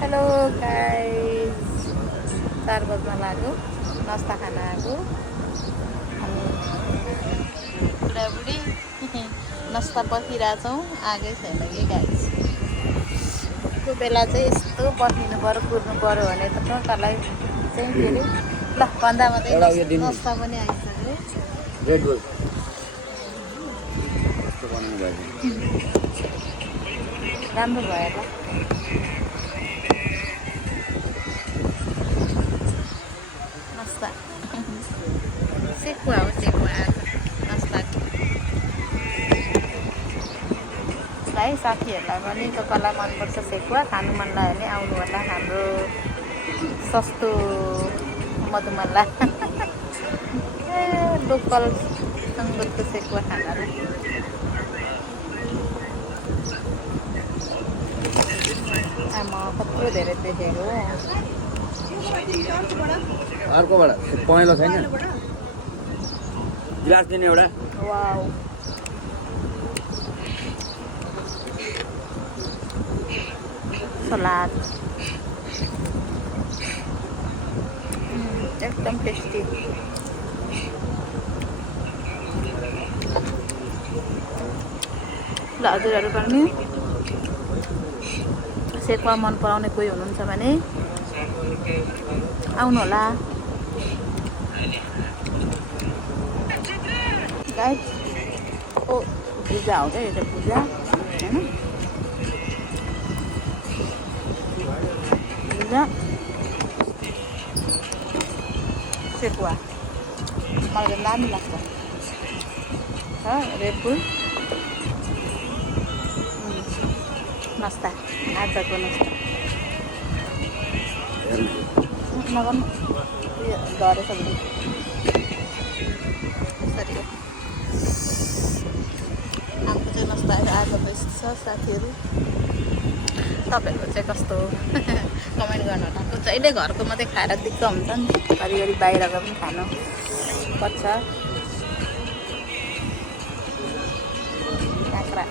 hello guys 4 बज्न लाग्यो नास्ता खान आएको अनि बुढाबुढी नास्ता पर्खिरहेछौँ आगै छैन कि गाइस को बेला चाहिँ यस्तो पर्खिनु पऱ्यो कुर्नु पऱ्यो भने त टक्कलाई चाहिँ के अरे ल भन्दा मात्रै नास्ता पनि आइसक्यो रेड बुल राम्रो भयो ल नास्ता सेकुवा हो सेकुवा नास्ताको है साथीहरूलाई पनि कसैलाई मनपर्छ सेकुवा खानु मन लाग्यो भने आउनु होला हाम्रो सस्तो मधुमल्ला लोकल सङ्गतको सेकुवा खानालाई आमा कत्रो धेरै देखेको अर्कोबाट पहेँलो छैन गिलास दिने एउटा वाउ सलाद एकदम टेस्टी ल हजुरहरू पनि सेकुवा मन पराउने कोही हुनुहुन्छ भने आउनु होला गाइस ओ भुजा हो क्या यो चाहिँ भुजा होइन भुजा सेकुवा मलाई त दामी लाग्छ रेड बुल नास्ता आजको नास्ता नगर्नु उयो झरेछ भने यसरी हो हाम्रो चाहिँ नास्ता आजको बेसी छ साथीहरू तपाईँहरूको चाहिँ कस्तो कमेन्ट गर्नु होला जहिले घरको मात्रै खाएर दिक्क हुन्छ नि घरिघरि बाहिरको पनि खानु पर्छ काँक्रा